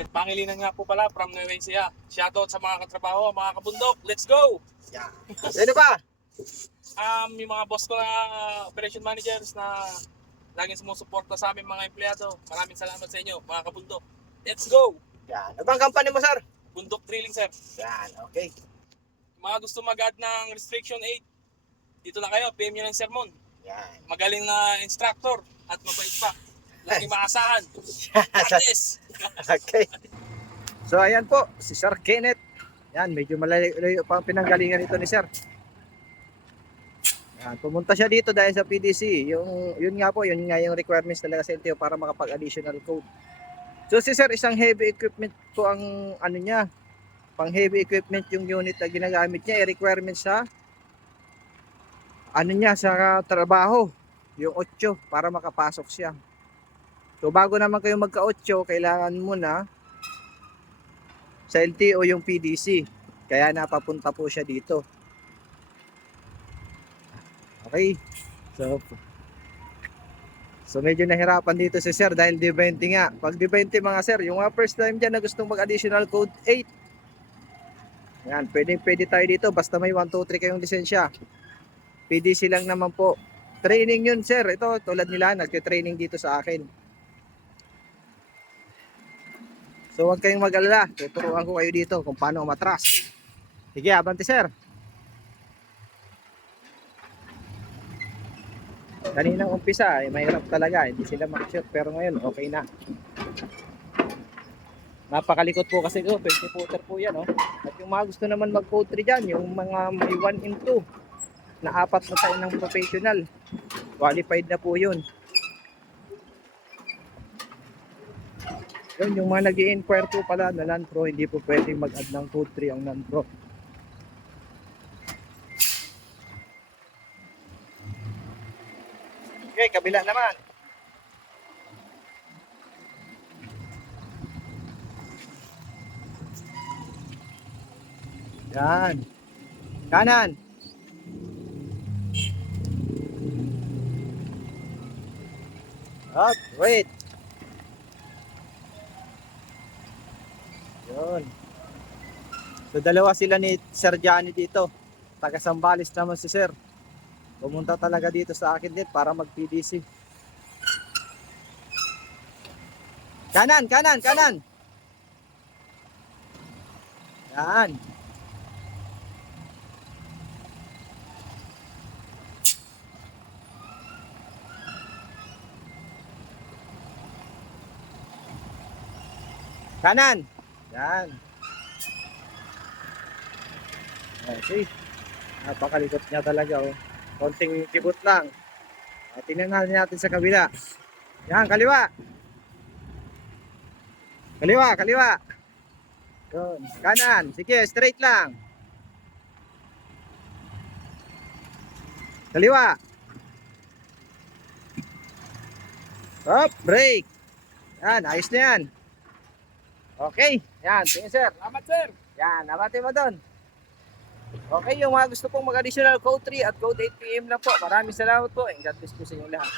Kenneth Pangilinan nga po pala from Nueva Ecija. Shoutout sa mga katrabaho, mga kabundok. Let's go! Yeah. Sino ba? Yung mga boss ko na operation managers na laging sumusuporta sa aming mga empleyado. Maraming salamat sa inyo, mga kabundok. Let's go! Yan. Ano bang company mo, sir? Bundok Drilling, sir. Yan, okay. Mga gusto mag-add ng Restriction 8, dito na kayo, PM nyo ng sermon. Yan. Magaling na instructor at mabait pa. Laging maasahan. God bless! Okay. So ayan po, si Sir Kenneth. Yan, medyo malayo pa ang pinanggalingan nito ni Sir. Yan, pumunta siya dito dahil sa PDC. Yun nga po, yun nga yung requirements talaga sa LTO para makapag-additional code. So si Sir, isang heavy equipment po ang ano niya. Pang heavy equipment yung unit na ginagamit niya, requirements sa ano niya, sa trabaho. Yung 8 para makapasok siya. So bago naman kayo magka-8, kailangan mo na sa LTO yung PDC. Kaya napapunta po siya dito. Okay. So medyo nahirapan dito si Sir dahil D20 nga. Pag D20 mga sir, yung mga first time dyan na gustong mag-additional code 8. Yan, pwede tayo dito basta may 1, 2, 3 kayong lisensya. PDC lang naman po. Training yun sir. Ito tulad nila, nagte-training dito sa akin. So huwag kayong mag-alala, tuturuan ko kayo dito kung paano umatras. Sige, abante sir. Kaninang umpisa, mahirap talaga, hindi sila makashoot pero ngayon okay na. Napakalikot po kasi ito, 20 footer po yan. At yung mga gusto naman mag-code 3 dyan, yung mga may 1 and 2 na 4 na tayo ng professional, qualified na po yun. Yun, yung mga nag-i-inquire po pala na non-pro, hindi po pwedeng mag-add ng code 3 ang non-pro. Okay, kabila naman. Yan. Kanan. Up, wait. Yun. So dalawa sila ni Sir Johnny dito. Taga Sambales naman si Sir. Pumunta talaga dito sa akin din para mag-PDC. Kanan, kanan, kanan. Yan. Kanan. Yan. Okay. Napakalikot niya talaga. Konting kibot lang. Tingnan natin sa kabila. Yan, kaliwa. Kaliwa, kaliwa. Yun. Kanan. Sige, straight lang. Kaliwa. Up, break. Yan, ayos na yan. Okay, yan, tingin sir. Salamat, sir! Yan, nabati mo doon. Okay, yung mga gusto pong mag-additional code 3 at code 8 PM lang po. Maraming salamat po and God bless po sa inyong lahat.